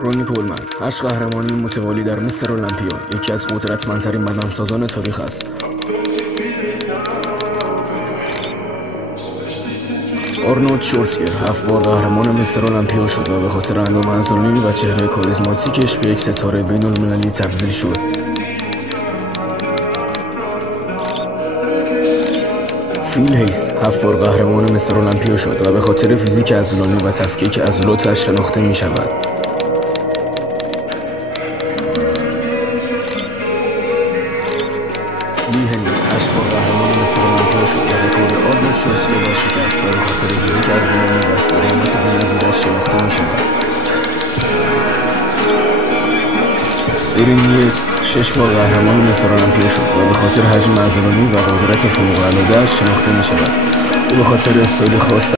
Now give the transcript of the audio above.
رونی کولمن، 8 قهرمانی متوالی در مستر المپیا، یکی از قدرتمندترین بدنسازان تاریخ است. آرنولد شورزگر 7 بار قهرمان مستر المپیا شد و به خاطر اندام عضلانی و چهره کاریزماتیکش به یک ستاره بین‌المللی تبدیل شد. فیل هیس 7 بار قهرمان مستر المپیا شد و به خاطر فیزیک عضلانی و تفکیک عضلاتش شناخته می شود. لی هنری 8 بار قهرمان مستر المپیا شد و رکورد آرنولد شورزگر را شکست و به خاطر فیزیک عضلانی و استقامت بی‌نظیرش شناخته می شود. دورین ییتس 6 بار قهرمان مستر المپیا شد و به خاطر حجم عضلانی و قدرت فوق‌العاده‌اش شناخته می شود. او به خاطر استایل خاص